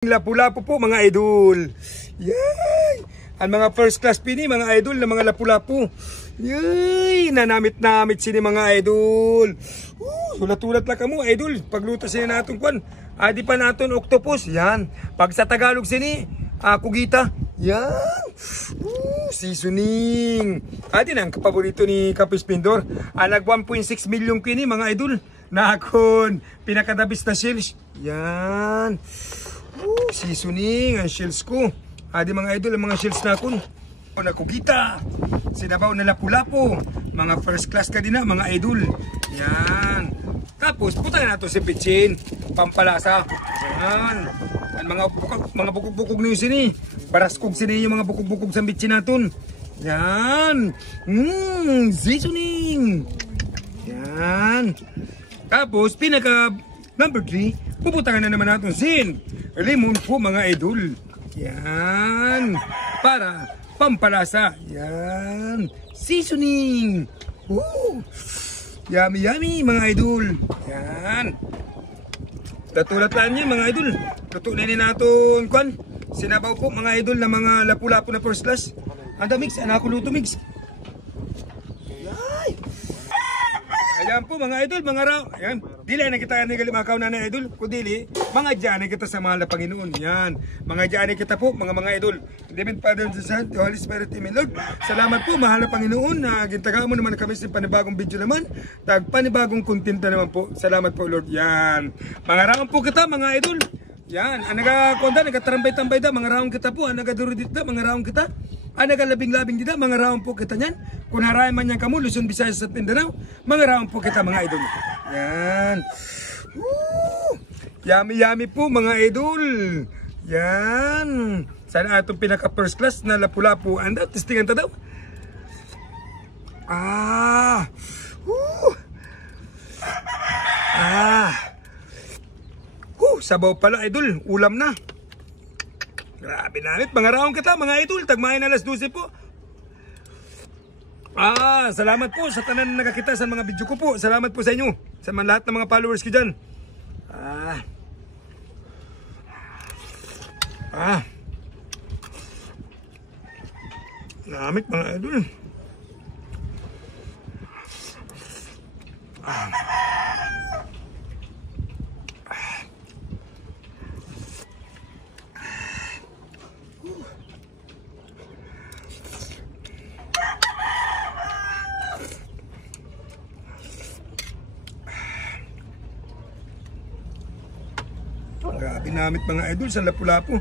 Lapu-lapu po mga idol. Yay! Ang mga first class pini mga idol na mga lapu-lapu. Yay! Nanamit-namit sini mga idol. Sulat-ulat lang kamo idol. Pagluto sini natin kwan. Adi pa natin octopus. Yan. Pag sa Tagalog sini, kugita. Yan. Seasoning. Adi na ang kapaborito ni Kapis Pindor. Nag 1.6 million kini mga idol. Na akon pinakadabis na shells. Yan. Seasoning ang shells ko. Adi mga idol, ang mga shells na akon. Nakugita. Sinabaw na lapu-lapu. Mga first class ka din na mga idol. Yan. Tapos putang na nato si pitsin. Pampalasa. Yan. Mga bukog-bukog niyo sini. Baraskog sini yung mga bukog-bukog sa pitsin naton. Yan. Seasoning. Yan. Tapos pinaka number 3, puputangan na naman natin sin lemon po mga idol. Yan. Para pampalasa. Yan. Seasoning. Yummy yummy mga idol. Yan. Tatulatan niyo mga idol. Tutunin natin kwan. Sinabaw po mga idol na mga lapu-lapu na first class. Anda mix. Anak ko luto mix. Ayan po mga idol, mga raw. Ayan. Dili na kita ni galimakaw na idol. Kudili, mga dyan kita sa mahal na Panginoon. Yan. Mga dyan kita po, mga idol. David Father the Son, the Holy Spirit, Amen. Lord, salamat po, mahal na Panginoon. Gintaga mo naman kami sa panibagong video naman. Tag panibagong content na naman po. Salamat po, Lord. Yan. Mga raw po kita, mga idol. Yan. Ang nagakonda, nagatarambay-tambay da. Mga raw kita po. Ang nagadurudit da, mga raw kita. Ang nagalabing-labing dida, mga raon po kita niyan. Kung harayan man yan kamo, Luzon, Visayas at Mindanao, mga raon po kita mga idol. Yan. Yummy-yummy po mga idol. Yan. Sana itong pinaka first class na lapu-lapu. Anda, testingan ta daw. Sabaw pala idol, ulam na. Grabe namit, mga raong kita, mga idol, tagmahin alas 12 po. Salamat po sa tanan na nakakita sa mga video ko po. Salamat po sa inyo, sa lahat ng mga followers ko dyan. Namit mga idol. Grabe namit mga idol sa lapu-lapu.